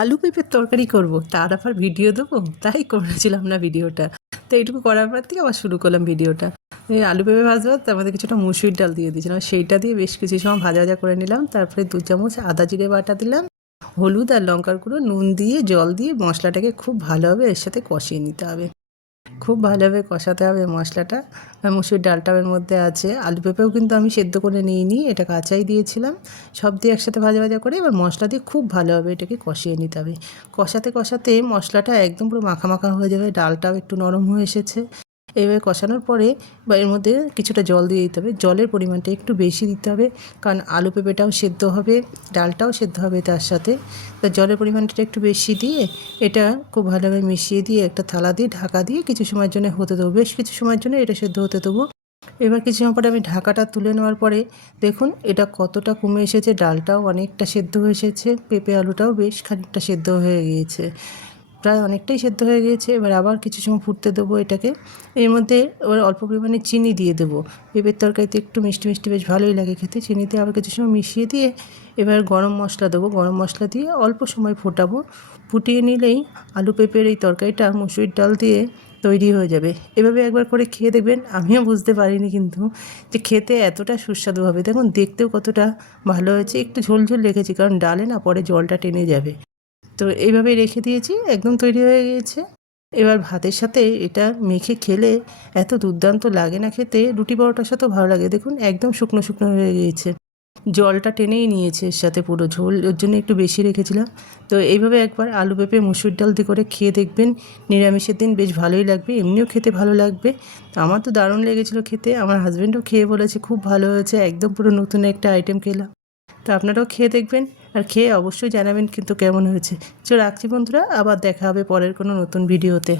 আলু পেঁপের তরকারি করব, তার আবার ভিডিও দেবো, তাই করেছিলাম না ভিডিওটা। তো এইটুকু করার পর থেকে আবার শুরু করলাম ভিডিওটা। এই আলু পেঁপে ভাজবো, তার মধ্যে কিছুটা মুসুর ডাল দিয়ে দিয়েছিলাম, সেইটা দিয়ে বেশ কিছু সময় ভাজা ভাজা করে নিলাম। তারপরে 2 চামচ আদা জিরে বাটা দিলাম, হলুদ আর লঙ্কার গুঁড়ো, নুন দিয়ে জল দিয়ে মশলাটাকে খুব ভালোভাবে এর সাথে কষিয়ে নিতে হবে। খুব ভালোভাবে কষাতে হবে মশলাটা। আর মুসুর ডালটাও এর মধ্যে আছে, আলু পেঁপেও কিন্তু আমি সেদ্ধ করে নিইনি, এটা কাঁচাই দিয়েছিলাম। সব দিয়ে একসাথে ভাজা ভাজা করে এবার মশলা দিয়ে খুব ভালোভাবে এটাকে কষিয়ে নিতে হবে। কষাতে কষাতে মশলাটা একদম পুরো মাখা মাখা হয়ে যাবে, ডালটাও একটু নরম হয়ে এসেছে। এইভাবে কষানোর পরে বা এর মধ্যে কিছুটা জল দিয়ে দিতে হবে, জলের পরিমাণটা একটু বেশি দিতে হবে, কারণ আলু পেঁপেটাও সেদ্ধ হবে, ডালটাও সেদ্ধ হবে তার সাথে। তো জলের পরিমাণটা একটু বেশি দিয়ে এটা খুব ভালোভাবে মিশিয়ে দিয়ে একটা থালা দিয়ে ঢাকা দিয়ে কিছু সময়ের জন্য হতে দেবো, বেশ কিছু সময়ের জন্য এটা সেদ্ধ হতে দেবো। এবার কিছু সময় পরে আমি ঢাকাটা তুলে নেওয়ার পরে দেখুন এটা কতটা কমে এসেছে, ডালটাও অনেকটা সেদ্ধ হয়ে এসেছে, পেঁপে আলুটাও বেশ খানিকটা সেদ্ধ হয়ে গিয়েছে, প্রায় অনেকটাই সেদ্ধ হয়ে গিয়েছে। এবার আবার কিছু সময় ফুটতে দেবো এটাকে। এর মধ্যে এবার অল্প পরিমাণে চিনি দিয়ে দেবো, পেঁপের তরকারিতে একটু মিষ্টি মিষ্টি বেশ ভালোই লাগে খেতে। চিনিতে আবার কিছু সময় মিশিয়ে দিয়ে এবার গরম মশলা দেবো, গরম মশলা দিয়ে অল্প সময় ফোটাবো। ফুটিয়ে নিলেই আলু পেঁপের এই তরকারিটা মুসুরির ডাল দিয়ে তৈরি হয়ে যাবে। এভাবে একবার করে খেয়ে দেখবেন, আমিও বুঝতে পারিনি কিন্তু যে খেতে এতটা সুস্বাদু হবে। দেখুন দেখতেও কতটা ভালো হয়েছে, একটু ঝোল ঝোল রেখেছি কারণ ডালে না পরে জলটা টেনে যাবে। তো এইভাবে রেখে দিয়েছি, একদম তৈরি হয়ে গিয়েছে। এবার ভাতের সাথে এটা মেখে খেলে এত দুর্দান্ত লাগে না খেতে, রুটি পরোটার সাথেও ভালো লাগে। দেখুন একদম শুকনো শুকনো হয়ে গিয়েছে, জলটা টেনেই নিয়েছে এর সাথে, পুরো ঝোল ওর জন্য একটু বেশি রেখেছিলাম। তো এইভাবে একবার আলু পেঁপে মুসুর ডাল দিয়ে করে খেয়ে দেখবেন, নিরামিষের দিন বেশ ভালোই লাগবে, এমনিও খেতে ভালো লাগবে। তো আমার তো দারুণ লেগেছিলো খেতে, আমার হাজব্যান্ডও খেয়ে বলেছে খুব ভালো হয়েছে, একদম পুরো নতুন একটা আইটেম খেলাম। তো আপনারাও খেয়ে দেখবেন, আর খেয়ে অবশ্যই জানাবেন কিন্তু কেমন হয়েছে। রাখছি বন্ধুরা, আবার দেখা হবে পরের কোনো নতুন ভিডিওতে।